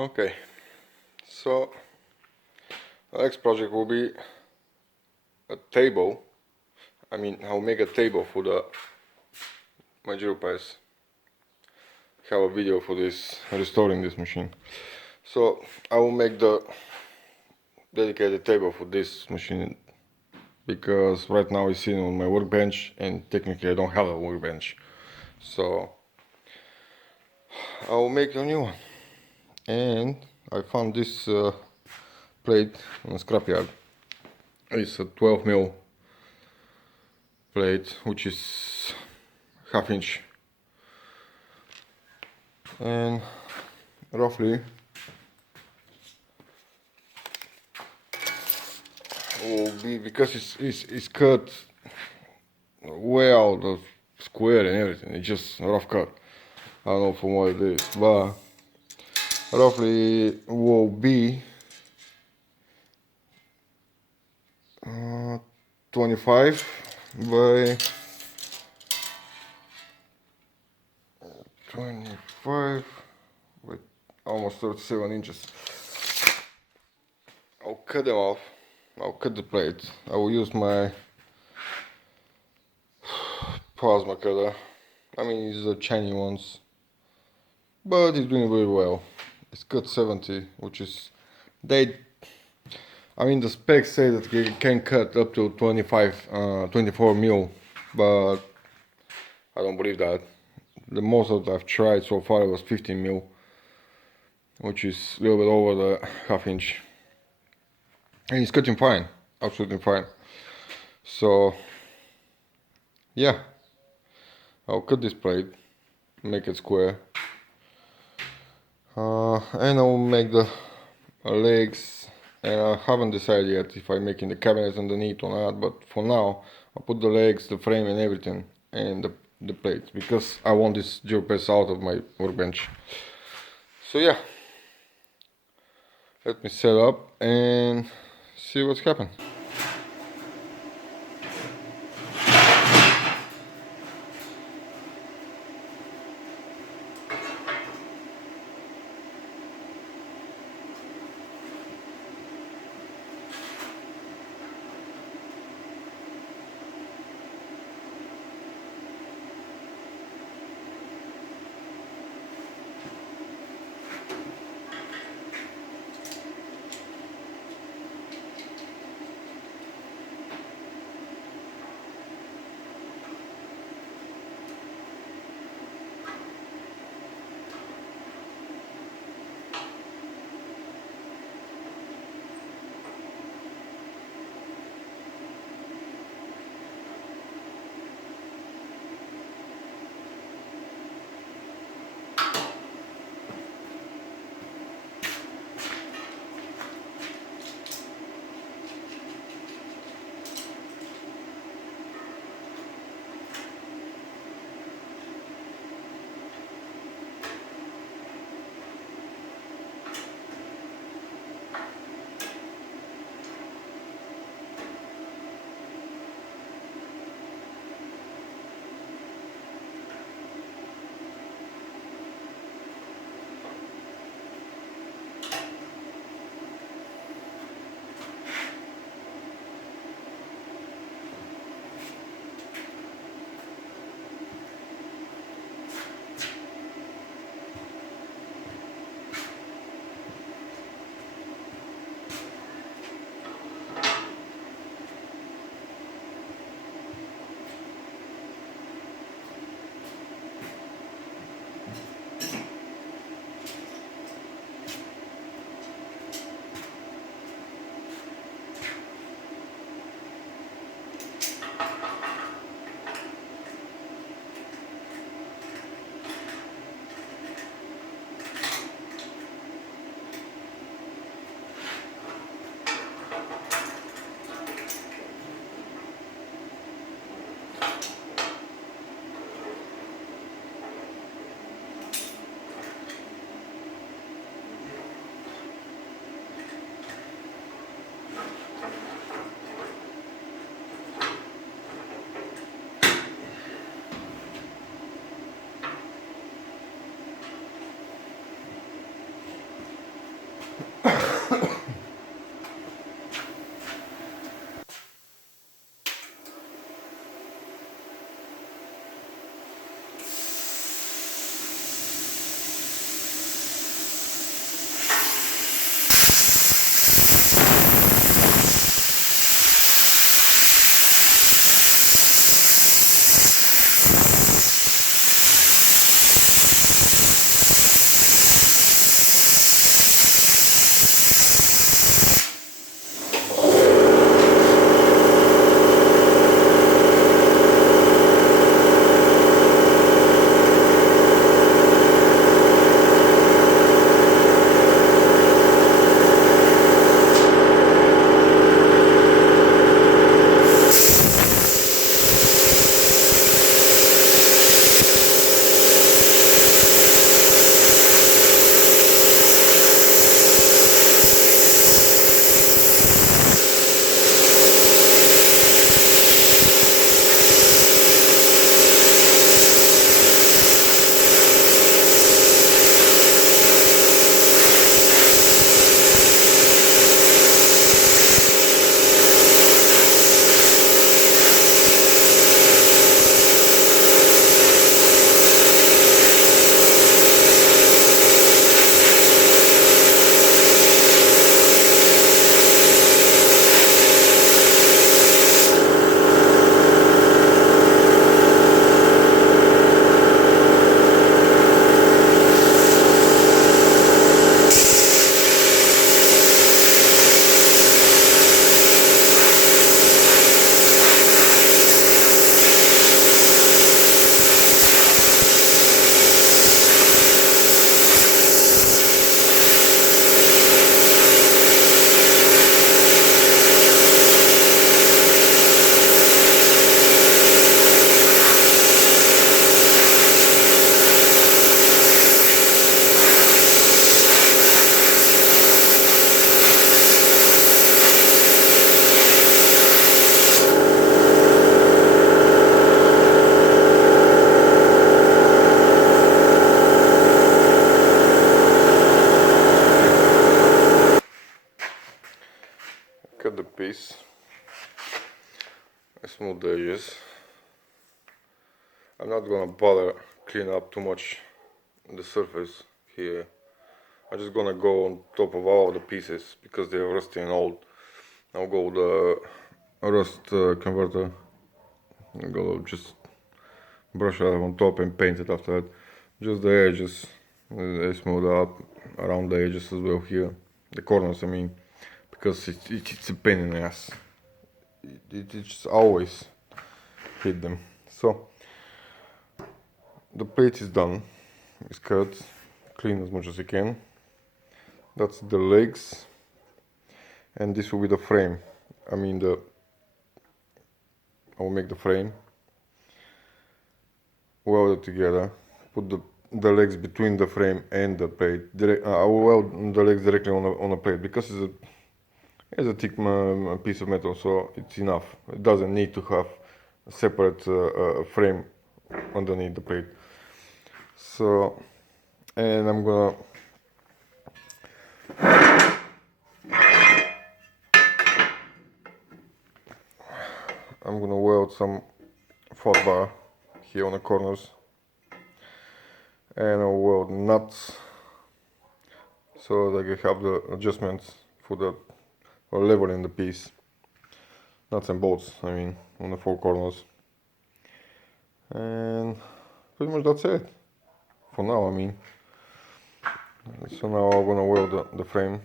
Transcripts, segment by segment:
Okay, so the next project will be a table. I'll make a table for my GeoPass. Have a video for this, restoring this machine. So I will make the dedicated table for this machine because right now it's sitting on my workbench and technically I don't have a workbench. So I will make a new one. And I found this plate on a scrapyard. It's a 12mm plate, which is half-inch, and roughly will be, because it's cut way out of square and everything. It's just a rough cut. I don't know from what it is, but roughly will be 25 by 25 with almost 37 inches. I'll cut them off. I'll cut the plate. I will use my plasma cutter. These are Chinese ones, but it's doing very well. It's cut 70, which is the specs say that it can cut up to 24 mil, but I don't believe that. The most that I've tried so far was 15 mil, which is a little bit over the half-inch, and it's cutting fine, absolutely fine. So yeah, I'll cut this plate, make it square, and I'll make the legs. And I haven't decided yet if I'm making the cabinets underneath or not, but for now I'll put the legs, the frame and everything, and the plates, because I want this GeoPass out of my workbench. So yeah, let me set up and see what's happened. smooth the edges. I'm not gonna bother clean up too much the surface here. I'm just gonna go on top of all the pieces because they're rusty and old. I'll go with the rust converter. I'm gonna just brush it on top and paint it after that. Just the edges, I smooth up around the edges as well here, the corners I mean, because it's a pain in the ass. It just always hit them. So the plate is done, it's cut, clean as much as you can. That's the legs, and this will be the frame. I mean I will make the frame, weld it together, put the legs between the frame and the plate. I will weld the legs directly on the plate because it's a thick piece of metal, so it's enough. It doesn't need to have a separate frame underneath the plate. So, and I'm gonna weld some flat bar here on the corners, and I'll weld nuts so that I have the adjustments for the leveling the piece. Nuts and bolts, I mean, on the four corners. And pretty much that's it for now, I mean. So now I'm gonna weld the frame,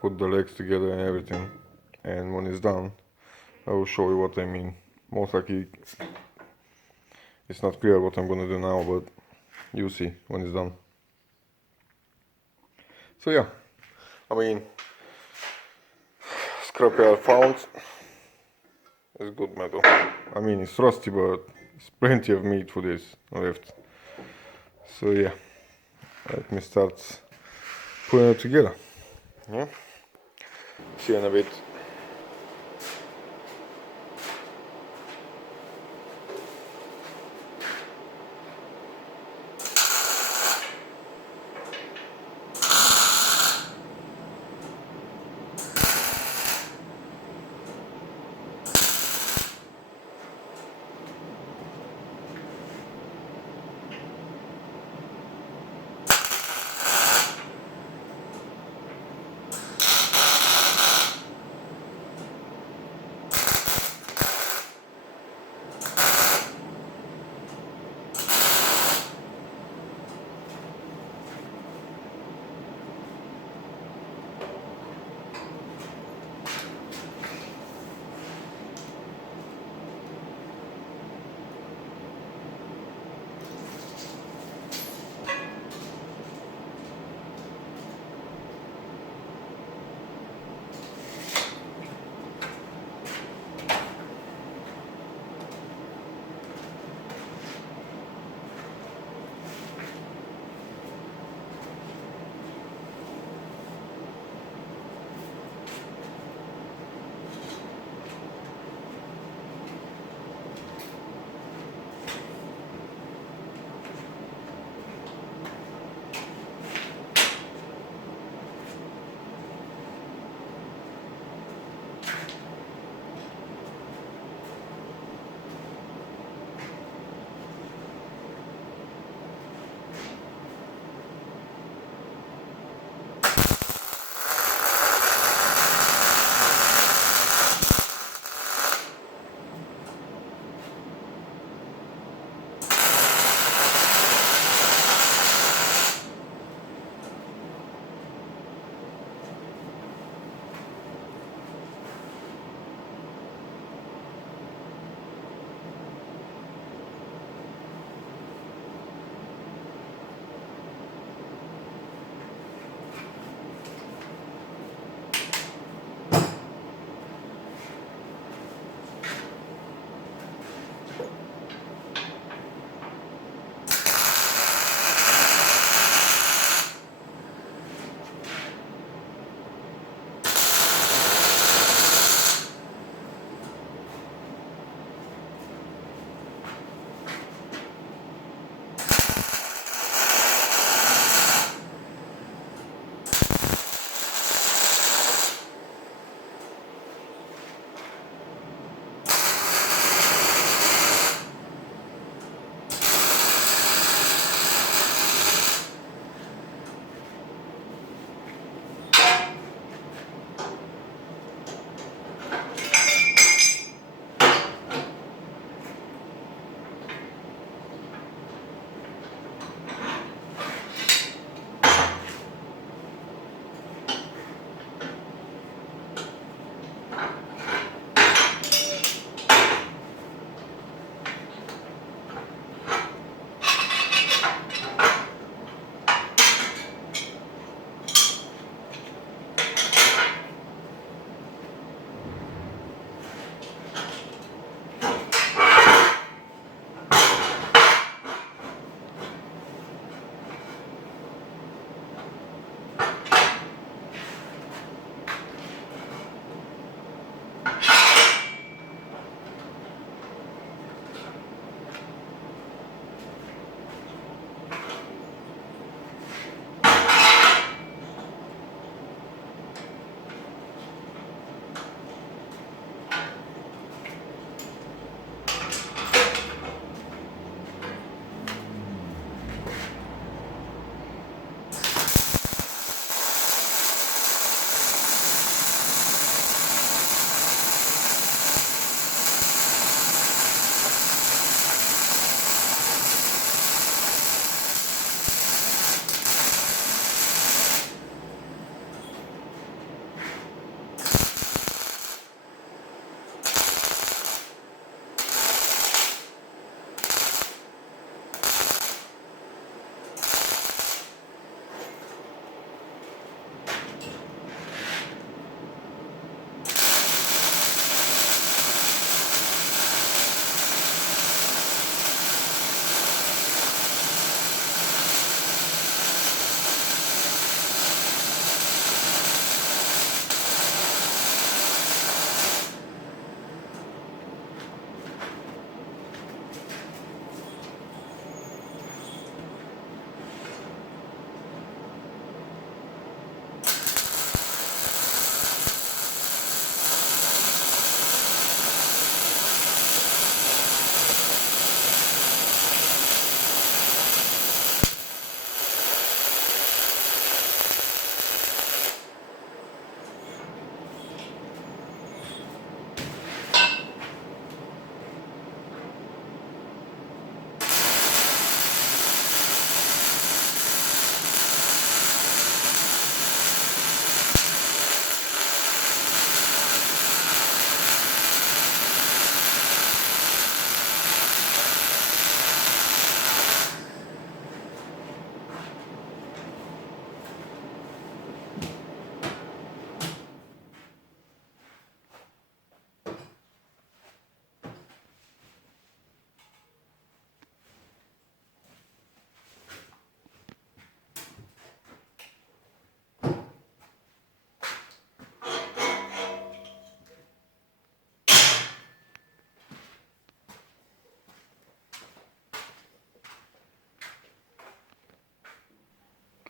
put the legs together and everything, and when it's done I will show you what I mean. Most likely it's not clear what I'm gonna do now, but you'll see when it's done. So yeah, I mean, scrap I found is good metal. I mean, it's rusty, but it's plenty of meat for this left. So yeah, let me start putting it together. Yeah, see you in a bit.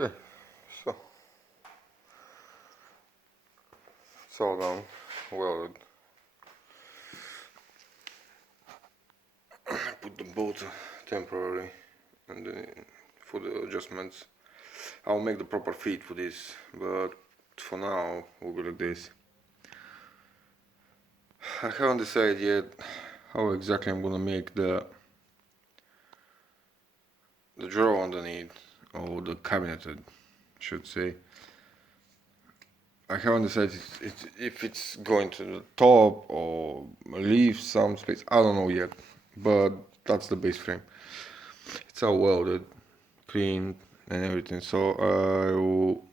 Okay, so it's all done, welded. I put the bolt temporarily and then for the adjustments. I'll make the proper fit for this, but for now we'll go like this. I haven't decided yet how exactly I'm gonna make the drawer underneath, or the cabinet I should say. I haven't decided if it's going to the top or leave some space. I don't know yet, but that's the base frame. It's all welded, cleaned and everything. So I will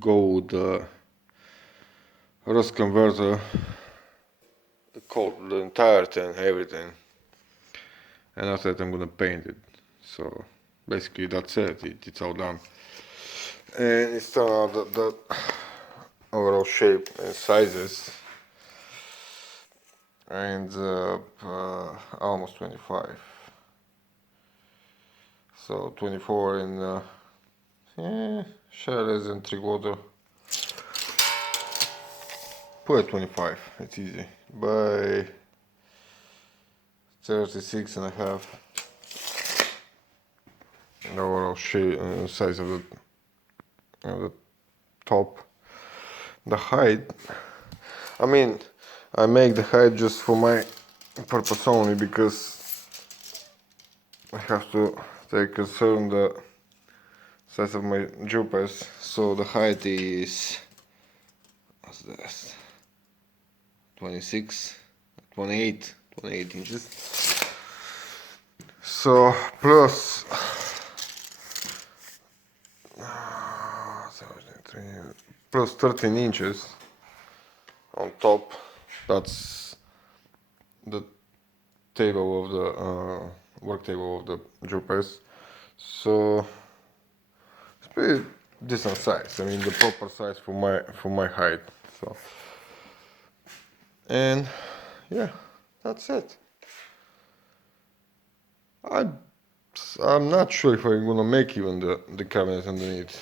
go with the rust converter, the entire thing, everything. And after that I'm gonna paint it. So basically that's it, it's all done. And it's turned out that the overall shape and sizes ends up almost 25. So 24 in less than 3/4. Put 25, it's easy. By 36.5. The overall shape and size of the top. The height, I mean, I make the height just for my purpose only, because I have to take concern the size of my drill press. So the height is, what's this, 26, 28 inches. So plus 13 inches on top. That's the table of the work table of the drill press. So it's pretty decent size. I mean, the proper size for my height. So, and yeah, that's it. I'm not sure if I'm gonna make even the cabinet underneath.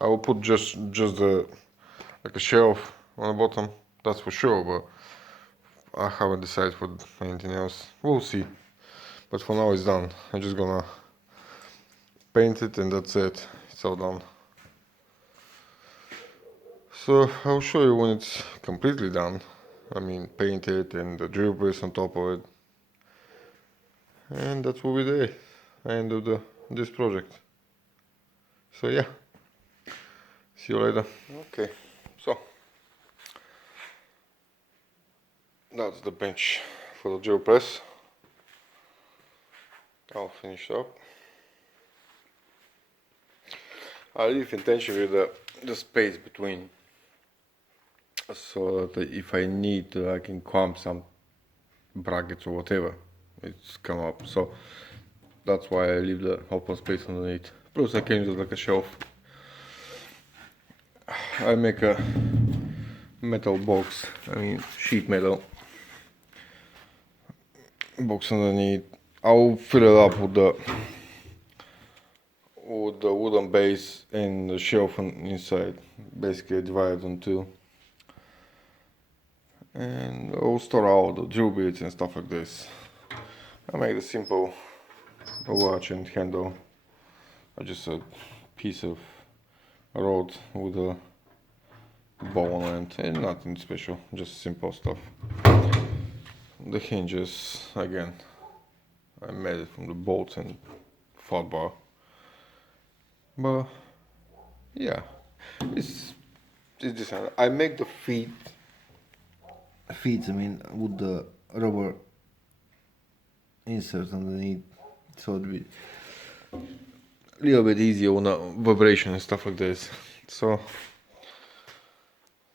I will put just the, like a shelf on the bottom, that's for sure, but I haven't decided for anything else. We'll see. But for now it's done. I'm just gonna paint it and that's it. It's all done. So I'll show you when it's completely done. I mean, painted and the drill press on top of it. And that will be the end of this project. So yeah, see you later. Okay, so that's the bench for the drill press. I'll finish up. I leave intentionally the space between, so that if I need to, I can clamp some brackets or whatever, it's come up. So that's why I leave the open space underneath. Plus I can use it like a shelf. I make a metal box, I mean sheet metal box underneath. I'll fill it up with the wooden base and the shelf inside. Basically I divide it on two. And I'll store all the drill bits and stuff like this. I made a simple watch and handle. Just a piece of rod with a bow on end, and nothing special, just simple stuff. The hinges, again, I made it from the bolts and flat bar. But yeah, it's decent. I make the feet, I mean, with the rubber insert underneath, so it'd be a little bit easier on the vibration and stuff like this. So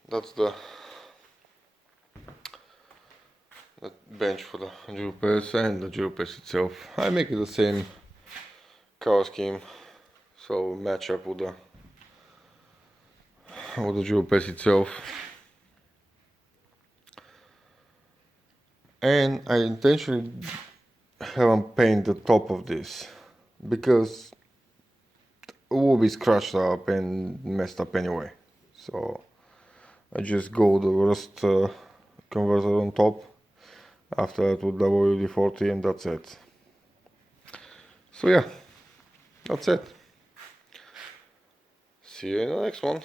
that's the bench for the drill press and the drill press itself. I make it the same color scheme, so match up with the drill press itself. And I intentionally haven't painted the top of this, because will be scratched up and messed up anyway. So I just go the rust converter on top, after that with WD-40, and that's it. So yeah, that's it. See you in the next one.